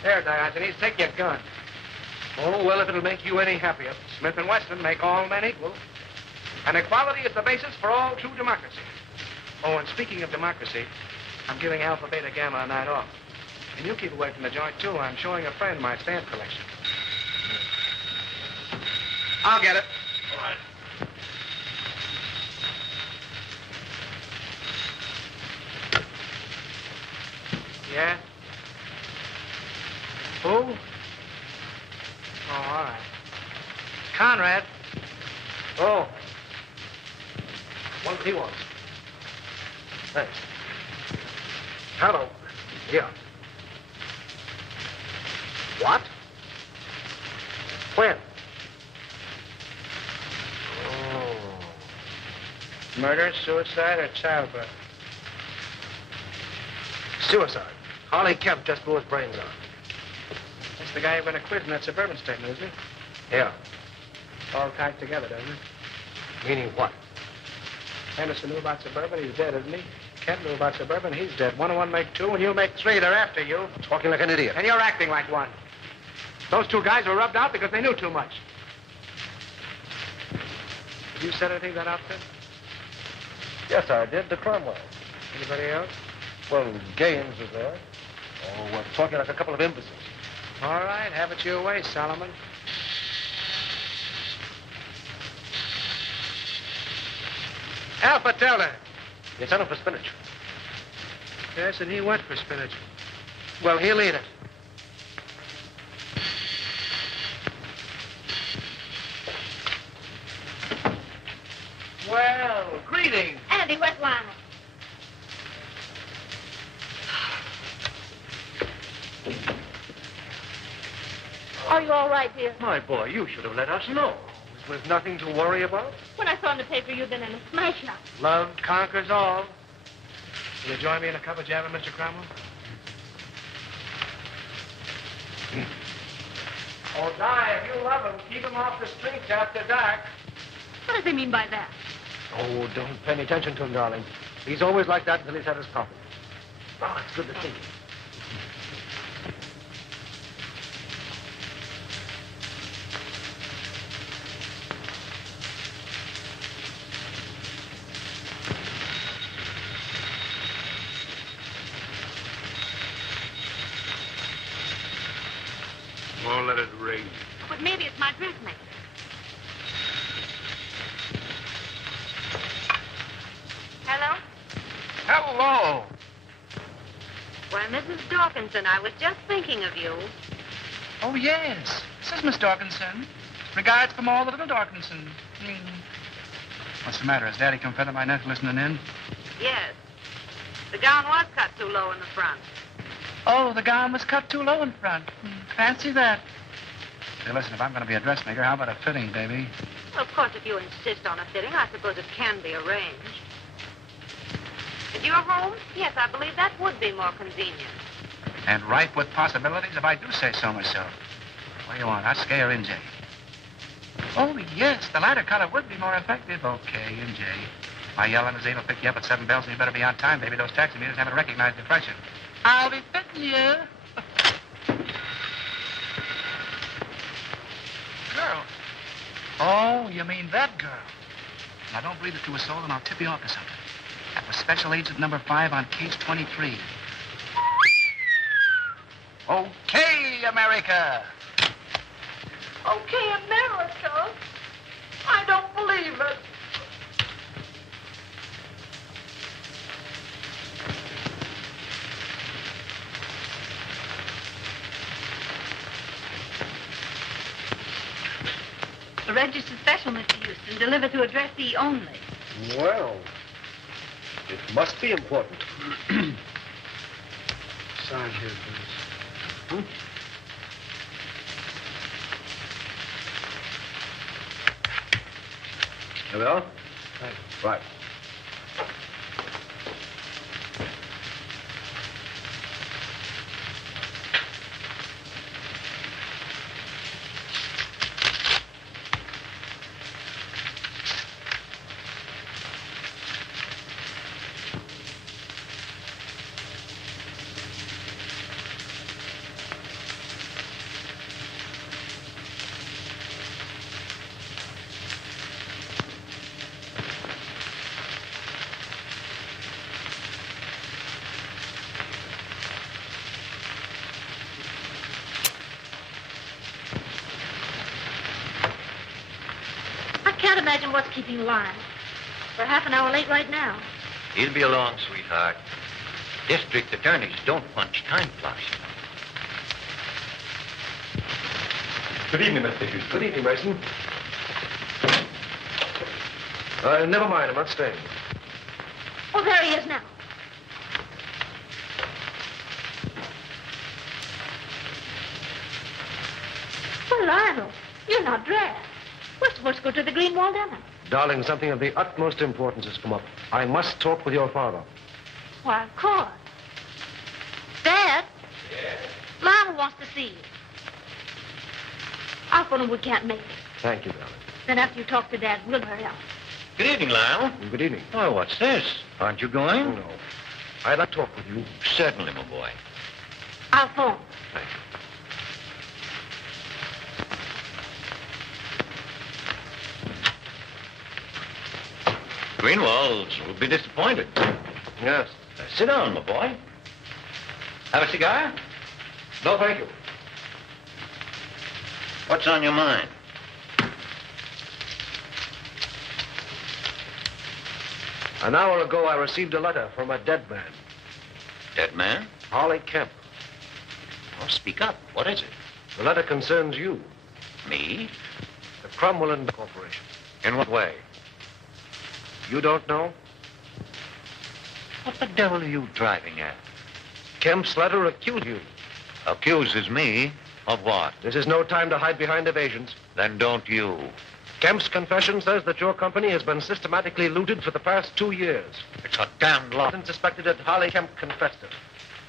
There, Diogenes, take your gun. Oh, well, if it'll make you any happier. Smith & Wesson make all men equal. And equality is the basis for all true democracy. Oh, and speaking of democracy, I'm giving Alpha, Beta, Gamma a night off. And you keep away from the joint, too. I'm showing a friend my stamp collection. I'll get it. All right. Yeah? Who? Oh, all right. Conrad. Oh. What he wants. Thanks. Hello. Yeah. What? When? Oh. Murder, suicide, or childbirth? Suicide. Harley Kemp just blew his brains out. That's the guy you're going to quiz in that suburban statement, isn't he? Yeah. All tied together, doesn't it? Meaning what? Henderson knew about suburban. He's dead, isn't he? Kemp knew about suburban. He's dead. 1 and 1 make 2, and you make 3. They're after you. Talking like an idiot. And you're acting like one. Those 2 guys were rubbed out because they knew too much. Have you said anything to that outfit? Yes, I did, to Cromwell. Anybody else? Well, Gaines was there. Oh, we're talking like a couple of imbeciles. All right, have it your way, Solomon. Alpha, tell her. You sent him for spinach. Yes, and he went for spinach. Well, he'll eat it. Well, greetings. Andy, where's Lionel? Are you all right, dear? My boy, you should have let us know. There's nothing to worry about. When I saw in the paper you'd been in a smash-up. Love conquers all. Will you join me in a cup of java, Mr. Cromwell? Oh, Di, if you love him, keep him off the streets after dark. What does he mean by that? Oh, don't pay any attention to him, darling. He's always like that until he's had his coffee. Oh, it's good to see you. Won't let it ring. But maybe it's my dressmaker. Hello? Hello. Why, Mrs. Dawkinson, I was just thinking of you. Oh, yes. This is Miss Dawkinson. Regards from all the little Dawkinson. What's the matter? Has Daddy come fed up my nephew listening in? Yes. The gown was cut too low in the front. Oh, the gown was cut too low in front. Fancy that. Hey, listen, if I'm going to be a dressmaker, how about a fitting, baby? Well, of course, if you insist on a fitting, I suppose it can be arranged. If you're home, yes, I believe that would be more convenient. And ripe with possibilities, if I do say so myself. What do you want, Husky or NJ? Oh, yes, the lighter color would be more effective. Okay, NJ. My yellow limousine will pick you up at 7 bells, and you better be on time, baby. Those taxi meters haven't recognized the freshen. I'll be fitting you. Girl. Oh, you mean that girl. Now, don't believe it to a soul, and I'll tip you off to something. That was Special Agent number 5 on case 23. Okay, America. Okay, America. I don't believe it. A registered special, Mr. Houston, delivered to address E only. Well, it must be important. Sign here, please. Here we are. Right. imagine what's keeping Lionel. We're half an hour late right now. He'll be along, sweetheart. District attorneys don't punch time clocks. Good evening, Mr. Houston. Good evening, Mason. Never mind, I'm not staying. Oh, there he is now. Well, Lionel, you're not dressed. We're supposed to go to the Greenwald dinner. Darling, something of the utmost importance has come up. I must talk with your father. Why, of course. Dad? Yes? Lionel wants to see you. I'll phone him we can't make it. Thank you, darling. Then after you talk to Dad, we'll hurry up. Good evening, Lionel. Good evening. Oh, what's this? Aren't you going? Oh, no. I'd like to talk with you. Certainly, my boy. I'll phone. Thank you. Greenwalds will be disappointed. Yes. Sit down, my boy. Have a cigar? No, thank you. What's on your mind? An hour ago, I received a letter from a dead man. Dead man? Harley Kemp. Oh, speak up. What is it? The letter concerns you. Me? The Cromwell Corporation. In what way? You don't know? What the devil are you driving at? Kemp's letter accused you. Accuses me of what? This is no time to hide behind evasions. Then don't you. Kemp's confession says that your company has been systematically looted for the past 2 years. It's a damned lie. Suspected that Harley Kemp confessed it.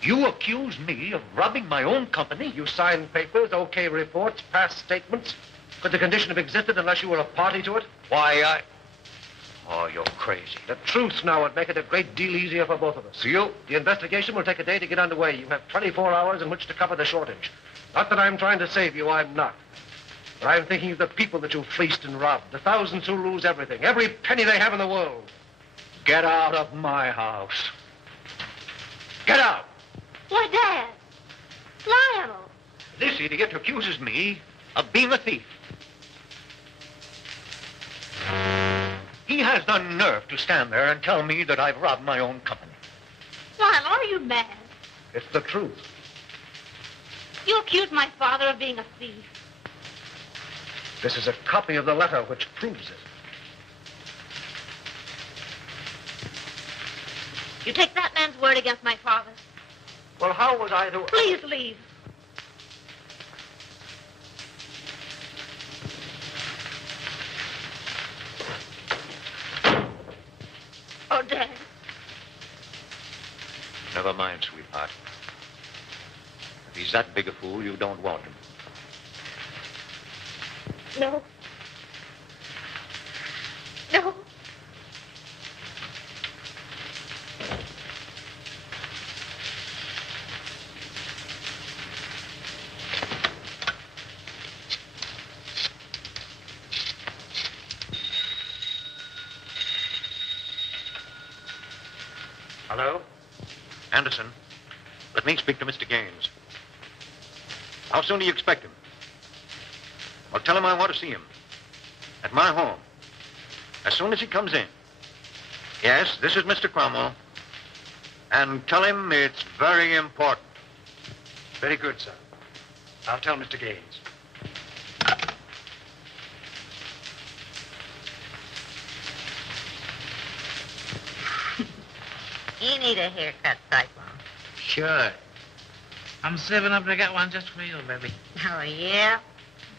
You accuse me of robbing my own company? You signed papers, okay reports, past statements. Could the condition have existed unless you were a party to it? Why, Oh, you're crazy. The truth now would make it a great deal easier for both of us. The investigation will take a day to get underway. You have 24 hours in which to cover the shortage. Not that I'm trying to save you, I'm not. But I'm thinking of the people that you fleeced and robbed, the thousands who lose everything, every penny they have in the world. Get out of my house. Get out! Why, Dad. Lionel. This idiot accuses me of being a thief. He has the nerve to stand there and tell me that I've robbed my own company. Lionel, are you mad? It's the truth. You accuse my father of being a thief. This is a copy of the letter which proves it. You take that man's word against my father's. Well, how was I to... Please leave. Oh, Dad. Never mind, sweetheart. If he's that big a fool, you don't want him. No. No. Hello? Anderson, let me speak to Mr. Gaines. How soon do you expect him? Well, tell him I want to see him. At my home. As soon as he comes in. Yes, this is Mr. Cromwell. And tell him it's very important. Very good, sir. I'll tell Mr. Gaines. You need a haircut, Cyclone. Sure. I'm saving up to get one just for you, baby. Oh, yeah?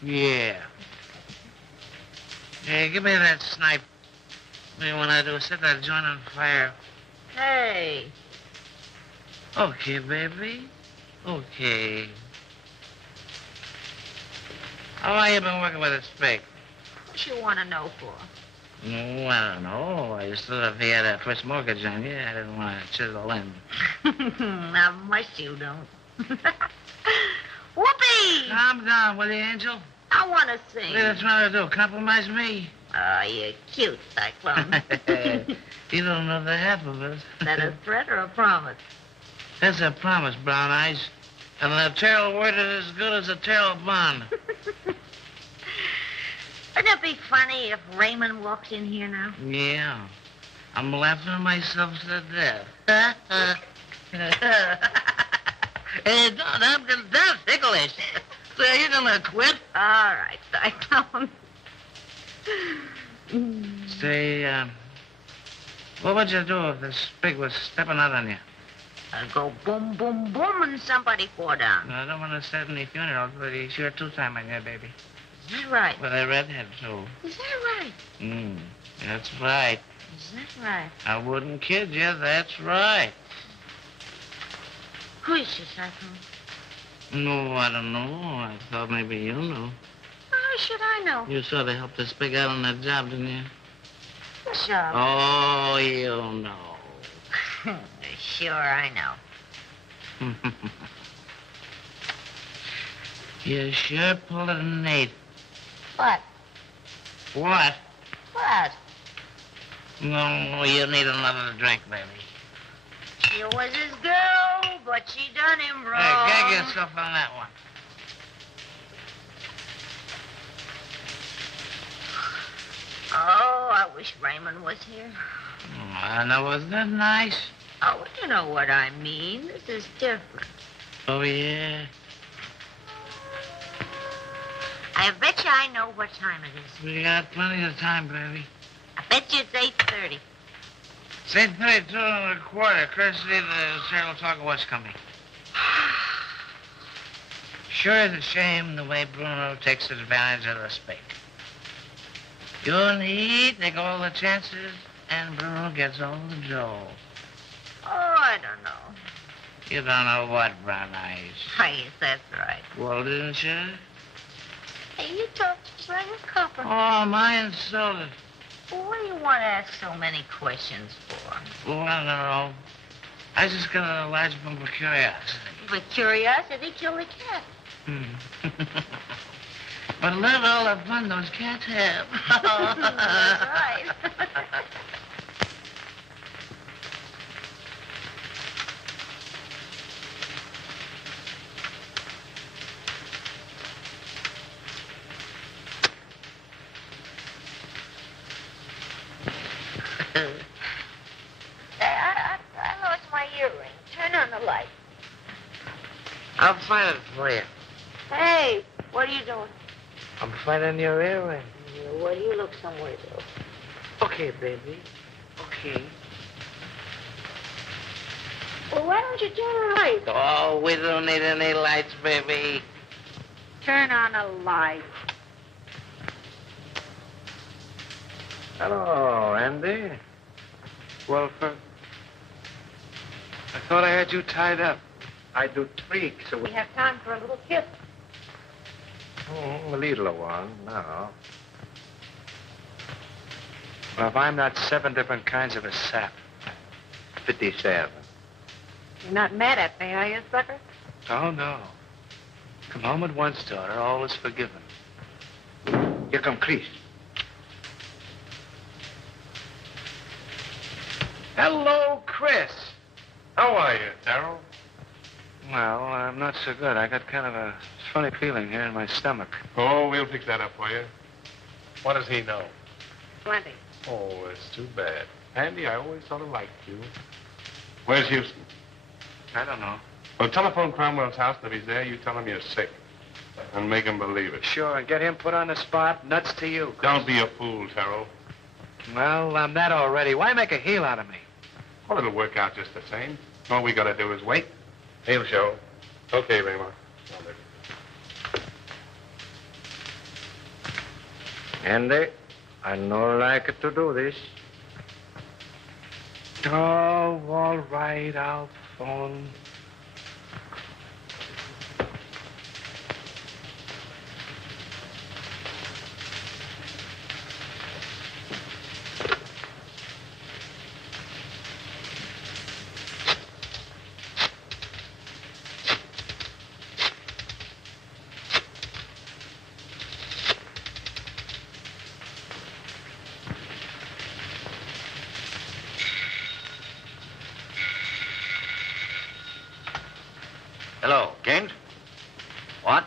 Yeah. Hey, give me that snipe. What do you want to do? Set that joint on fire. Hey. Okay, baby. Okay. How long you been working with a spike? What you want to know for? No, I don't know. I just thought if he had a first mortgage on you, I didn't want to chisel in. Not much you don't. Whoopee! Calm down, will you, Angel? I want to sing. What are you trying to do? Compromise me? Oh, you're cute, Cyclone. You don't know the half of it. That a threat or a promise? That's a promise, Brown Eyes. And the tail word is as good as a tail bond. Wouldn't it be funny if Raymond walked in here now? Yeah. I'm laughing myself to death. Hey, that's ticklish. So you gonna quit? All right, Cyclone. Say, what would you do if this pig was stepping out on you? I'd go boom, boom, boom, and somebody fall down. I don't want to start any funerals, but he's sure two-time on you, baby. Is that right? With a redhead, too. Is that right? That's right. Is that right? I wouldn't kid you, that's right. Who is she, Cyclone? No, I don't know. I thought maybe you knew. How should I know? You sort of helped us pig out on that job, didn't you? What job? Oh, you know. Sure, I know. You sure pulled it an 8. What? What? What? No, you need another drink, baby. She was his girl, but she done him wrong. Hey, gag yourself on that one. Oh, I wish Raymond was here. I know, wasn't that nice? Oh, you know what I mean. This is different. Oh, yeah? I bet you I know what time it is. We got plenty of time, baby. I bet you it's 8:30. It's 8:32 and a quarter, courtesy of the Serial Talk of What's Coming. Sure is a shame the way Bruno takes advantage of the spake. You and he take all the chances, and Bruno gets all the joe. Oh, I don't know. You don't know what, Brown Eyes. Yes, that's right. Well, didn't you? Hey, you talk just like a copper. Oh, am I insulted? Well, what do you want to ask so many questions for? Well, I don't know. I just got a large bump of curiosity. For curiosity, kill the cat. But look at all the fun those cats have. That's right. I lost my earring. Turn on the light. I'll find it for you. Hey, what are you doing? I'm finding your earring. Well, you look somewhere, though. Okay, baby. Okay. Well, why don't you turn the light? Oh, we don't need any lights, baby. Turn on a light. Hello, Andy. Well, I thought I had you tied up. I do tweaks. We have time for a little kiss. A little one, no. Well, if I'm not 7 different kinds of a sap, 57. You're not mad at me, are you, sucker? Oh, no. Come home at once, daughter. All is forgiven. Here come Chris. Hello, Chris. How are you, Darrell? Well, I'm not so good. I got kind of a funny feeling here in my stomach. Oh, we'll fix that up for you. What does he know? Plenty. Oh, it's too bad. Andy, I always sort of liked you. Where's Houston? I don't know. Well, telephone Cromwell's house, and if he's there, you tell him you're sick. And make him believe it. Sure, and get him put on the spot. Nuts to you, Chris. Don't be a fool, Terrell. Well, I'm that already. Why make a heel out of me? Well, it'll work out just the same. All we gotta do is wait. He'll show. Okay, Raymond. Andy, I no like to do this. Oh, all right, I'll phone. Hello, Kent? What?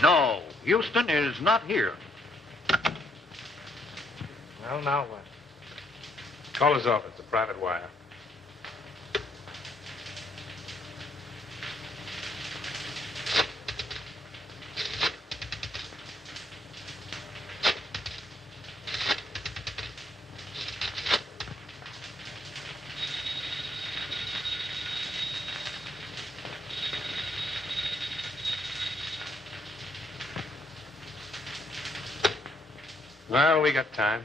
No, Houston is not here. Well, now what? Call his office, a private wire. Well, we got time.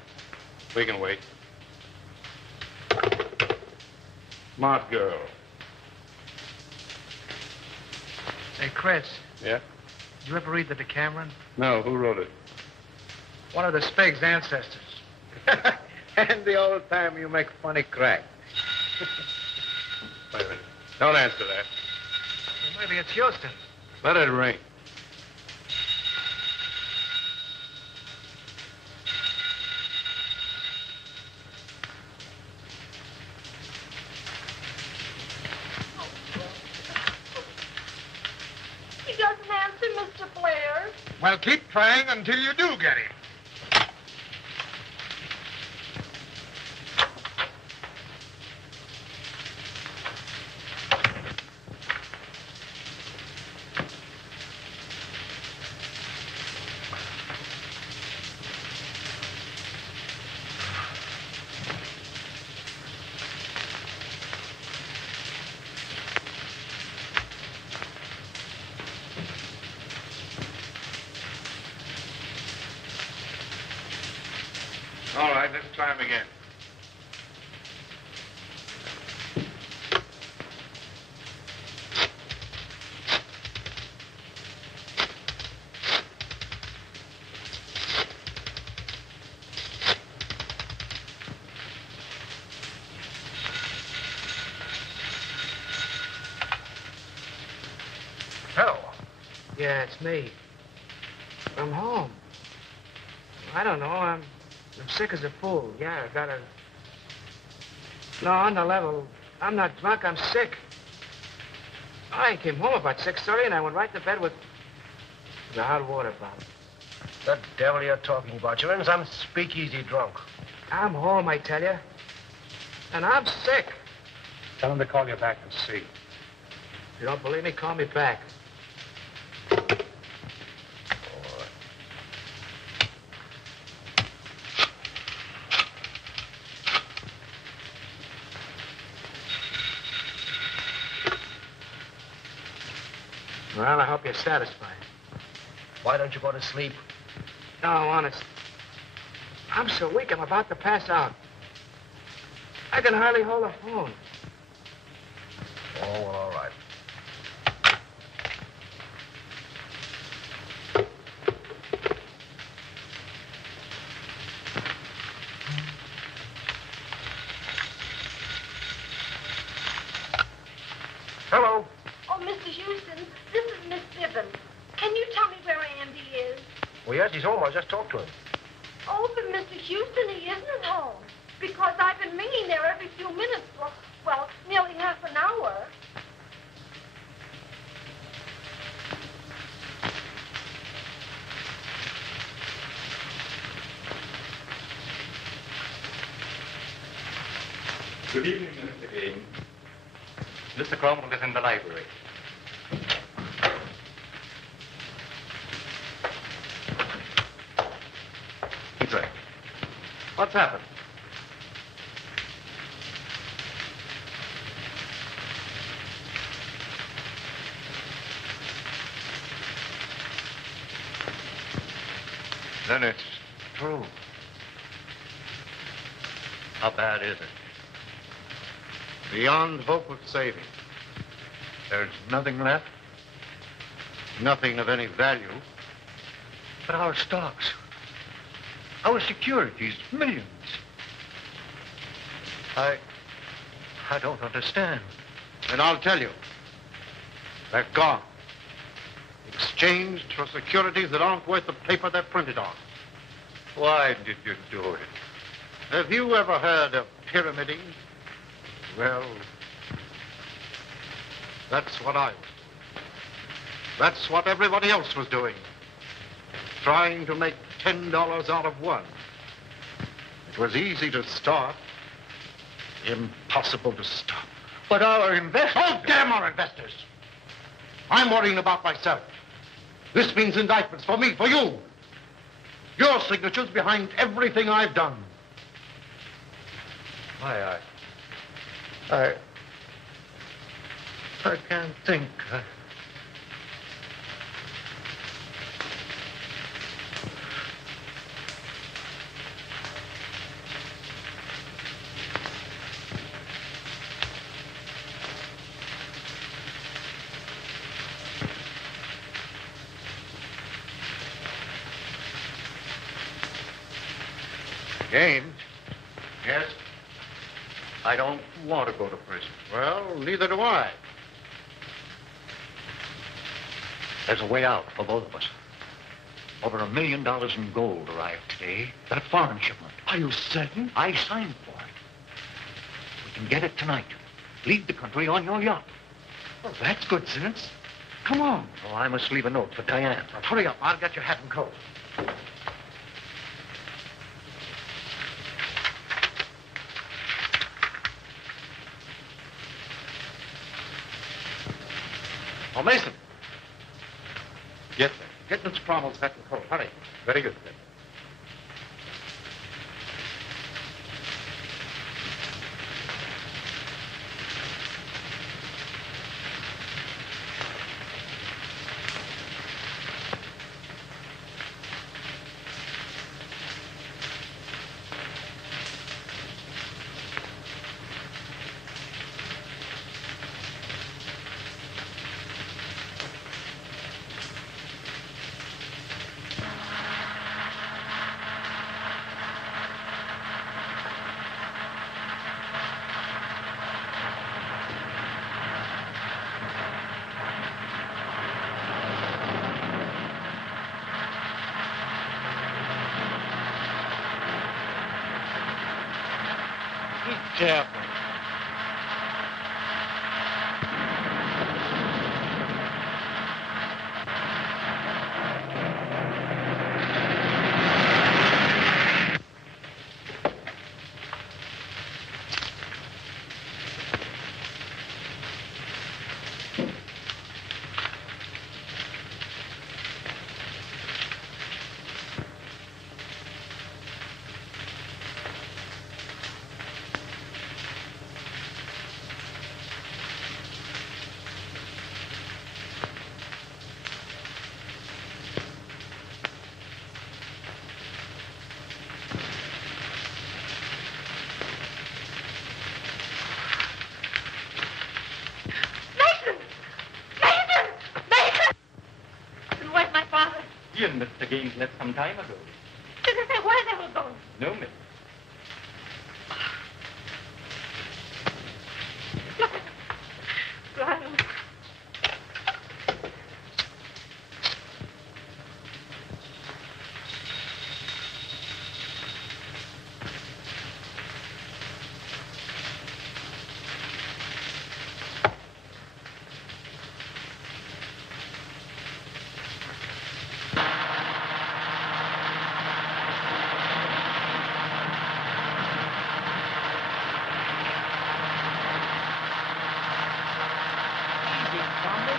We can wait. Smart girl. Hey, Chris, Yeah? did you ever read the Decameron? No, who wrote it? One of the Spig's ancestors. And the old time you make funny crack. Wait a minute. Don't answer that. Well, maybe it's Houston. Let it ring. He doesn't answer, Mr. Blair. Well, keep trying until you do get him. All right, let's try him again. Hello. Yeah, it's me. I'm home. I don't know. I'm sick as a fool. Yeah, I got a... No, on the level. I'm not drunk. I'm sick. I came home about 6:30 and I went right to bed with the hot water bottle. The devil you're talking about. You're in some speakeasy drunk. I'm home, I tell you. And I'm sick. Tell him to call you back and see. If you don't believe me, call me back. Well, I hope you're satisfied. Why don't you go to sleep? No, honest. I'm so weak, I'm about to pass out. I can hardly hold a phone. Oh, well, all right. Hello. Oh, Mr. Houston, this is Miss Bibbin. Can you tell me where Andy is? Well, yes, he's home. I just talked to him. Oh, but Mr. Houston, he isn't home. Because I've been ringing there every few minutes for, well, nearly half an hour. Good evening, Mr. Game. Mr. Cromwell is in the library. He's right. What's happened? Then it's true. How bad is it? Beyond hope of saving. There's nothing left? Nothing of any value. But our stocks, our securities, millions. I don't understand. And I'll tell you. They're gone. Exchanged for securities that aren't worth the paper they're printed on. Why did you do it? Have you ever heard of pyramiding? Well, that's what I was doing. That's what everybody else was doing. Trying to make $10 out of one. was easy to start, impossible to stop. But our investors... Oh, damn our investors! I'm worrying about myself. This means indictments for me, for you. Your signature's behind everything I've done. I can't think. James, Yes? I don't want to go to prison. Well, neither do I. There's a way out for both of us. Over $1 million in gold arrived today. That foreign shipment. Are you certain? I signed for it. We can get it tonight. Leave the country on your yacht. Well, that's good sense. Come on. Oh, I must leave a note for Diane. Now, hurry up. I'll get your hat and coat. Oh, Mason. Yes, sir. Get Mr. Cromwell's hat and coat. Hurry. Very good, sir. Be careful. Where's my father? You and Mr. Gaines left some time ago. Did they say where they were going? No, miss. Lionel.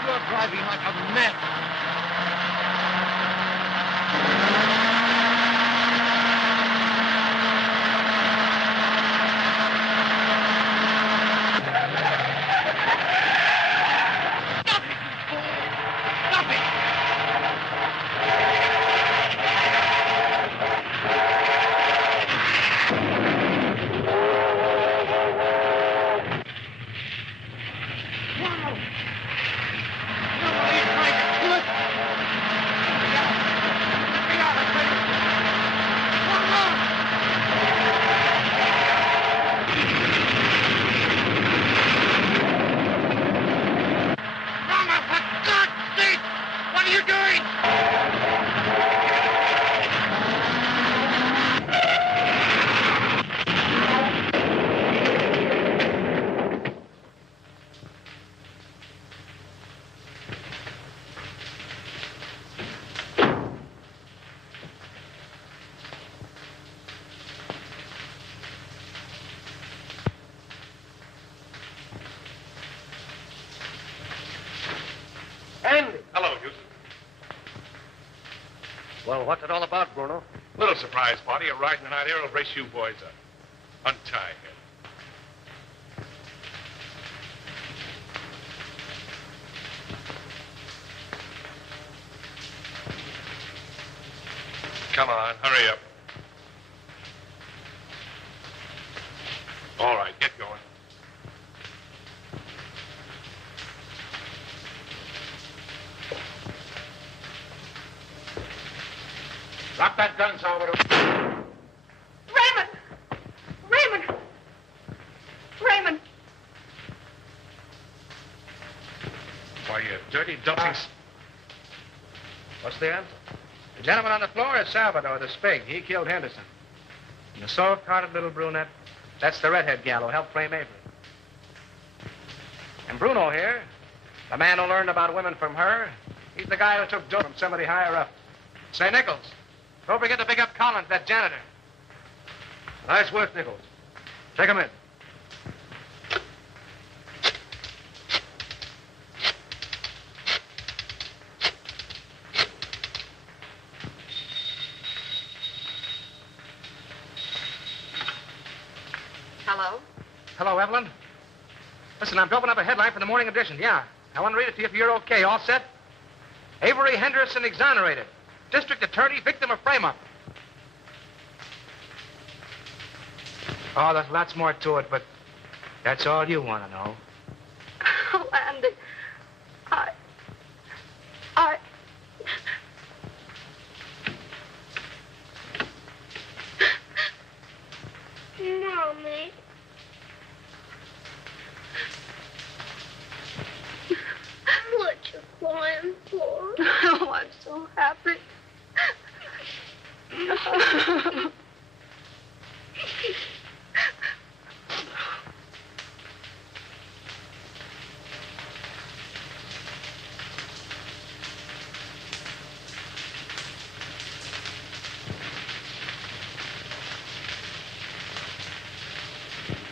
You're driving like a mess. what's it all about, Bruno? Little surprise party. A ride in the night air will brace you boys up. Untie him. Come on, hurry up. All right, get going. Drop that gun, Salvador. Raymond! Raymond! Raymond! Why, you dirty, dumping... What's the answer? The gentleman on the floor is Salvador, the Spig. He killed Henderson. And the soft-hearted little brunette, that's the redhead gal who helped frame Avery. And Bruno here, the man who learned about women from her, he's the guy who took dope from somebody higher up. Say, Nichols, don't forget to pick up Collins, that janitor. Nice work, Nichols. Take him in. Hello? Hello, Evelyn. Listen, I'm doping up a headline for the morning edition. Yeah. I want to read it to you if you're okay. All set? Avery Henderson exonerated. District attorney, victim of frame-up. Oh, there's lots more to it, but that's all you want to know. Oh, Andy. I... Mommy. What you crying for? Oh, I'm so happy.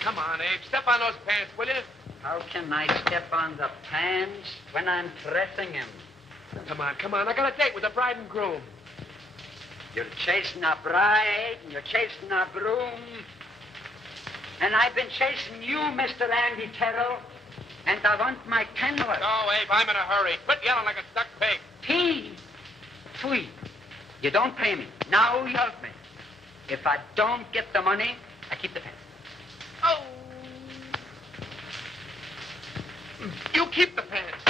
Come on, Abe. Step on those pants, will you? How can I step on the pants when I'm pressing him? Come on. I got a date with the bride and groom. You're chasing a bride, and you're chasing a groom. And I've been chasing you, Mr. Andy Terrell. And I want my $10. Oh, Abe, I'm in a hurry. Quit yelling like a stuck pig. Pfui. You don't pay me. Now you help me. If I don't get the money, I keep the pants. Oh! You keep the pants.